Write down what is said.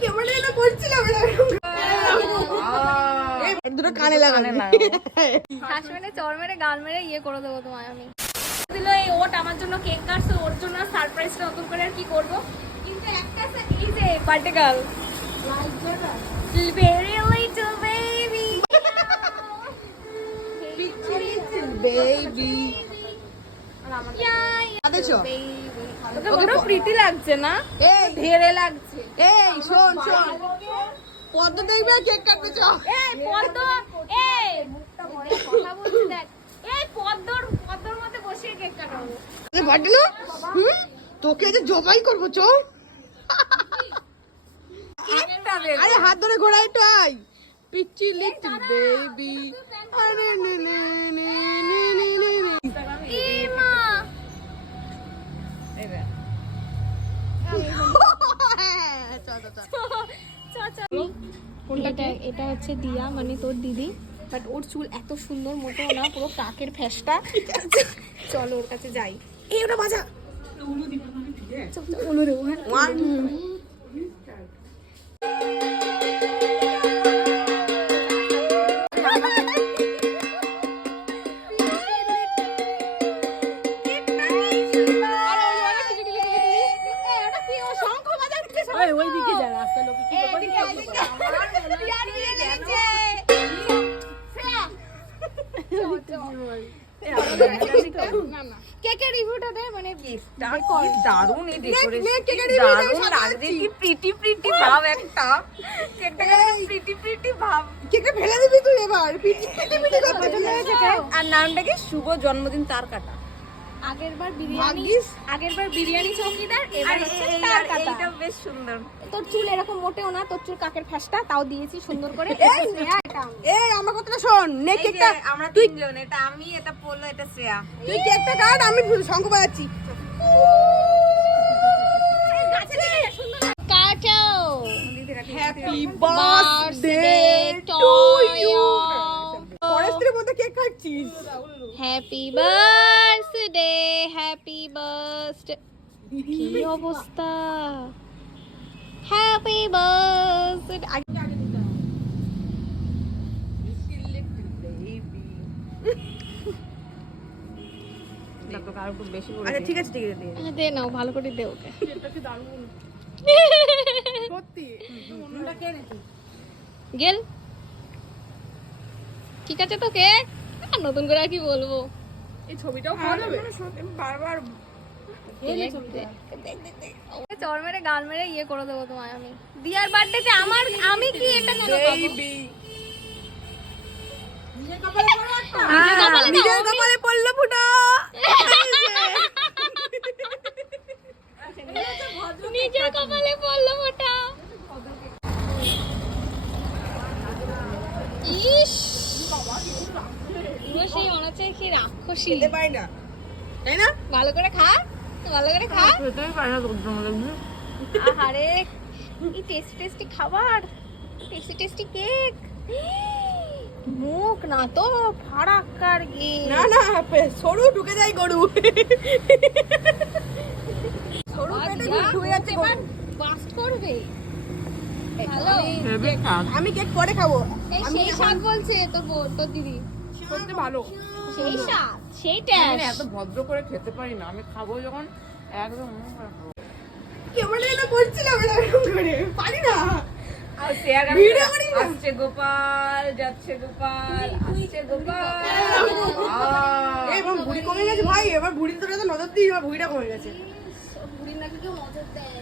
কেমন যেন করছিলাম দুটো কানে লাগানো শ্বাস মেরে চর মেরে গাল মেরে ইয়ে করে দেবো তোমায় আমি দিল এই ওট আমার জন্য কেক কাটছে ওর জন্য সারপ্রাইজটা নতুন করে আর কি করব কিন্তু একটা এই যে birthday girl very little baby baby তোকে বড় প্রীতি লাগছে না ধেরে লাগছে এই শোন শোন পদ্ম দেখবে কেক কাটবে চ এই পদ্ম এই কথা বলছি দেখ এই পদ্মর মধ্যে বসে কেক কাটাবো বার্থডে না তোকে যে জবাই করবো চ আরে হাত ধরে ঘোড়াই টাই পিচ্চি লিটল বেবি আরে নে নে নে নে নে নে এ মা এটা হচ্ছে দিয়া মানে তোর দিদি বাট ওর চুল এত সুন্দর মোটো না পুরো কাকের ফেসটা চলো ওর কাছে যাই এই ওটা বাজা উলু দেবো হ্যাঁ কেকের রিভিউটা দে মানে দারুণ এই ডেকোরেশন দারুণ লাগছে কি প্রিটি প্রিটি ভাব একটা কেকটা প্রিটি প্রিটি ভাব কেকটা ফেলে দিবি তুই এবার পিটি পিটি পিটি করতে আর নামটা কি শুভ জন্মদিন তার কাটা আগেরবার বিরিয়ানি চৌকিদার এবার হচ্ছে তার কাটা এইটা বেশ সুন্দর তোর চুল এরকম মোটেও না তোর চুল কাকের ফাঁসটা তাও দিয়েছি সুন্দর করে এই আমার কথাটা শোন নে কেকটা আমরা তিনজন এটা আমি এটা পোলো এটা শ্রেয়া তুই কেকটা কাট আমি শঙ্খ বাজাচ্ছি কাটাও হ্যাপি বার্থডে টু ইউ ফরেস্টের মধ্যে কেক খাচ্ছিস হ্যাপি বার্থডে কি অবস্থা হ্যাপি বার্থডে আচ্ছা ঠিক আছে দে নাও ভালো করে দে ওকে সত্যি গেল ঠিক আছে তো কেক নতুন করে আর কি বলবো এই ছবিটাও খাওয়া যাবে বারবার চর মেরে গাল মেরে ইয়ে করে দেবো তোমায় আমি দিয়ার বার্থডেতে আমি কি এটা কেন নিজের কপালে পড়লো ফুটা নিজের কপালে পড়লো ফোঁটা ইস পুরো সেই মনে হচ্ছে কি রাক্ষসী পাই না তাই না ভালো করে খা খেতেই পারে না তোর জন্য আহারে এই টেস্টি খাবার টেস্টি কেক মুখ না তো ফারাক্কার গে না সরু ঢুকে যায় গরু সরু পেটে ঢুকে যাচ্ছে গরু বাস্ট করবে হ্যালো আমি কেক পরে খাবো এই সেই শাক বলছে তোর দিদি সত্যি ভালো সেই শাক সেইটা আমি এত ভদ্র করে খেতে পারি না আমি খাবো যখন একদম কেমন যেন করছিলাম এরকম করে পারি না আর শেয়ার ভিডিও করি না আসছে গোপাল যাচ্ছে গোপাল আসছে গোপাল এবার ভুঁড়ি কমে গেছে ভাই এবার ভুঁড়ির তোরা তো নজর দিই এবার ভুঁড়িটা কমে গেছে বুড়ি নাকি কেউ নজর দেয়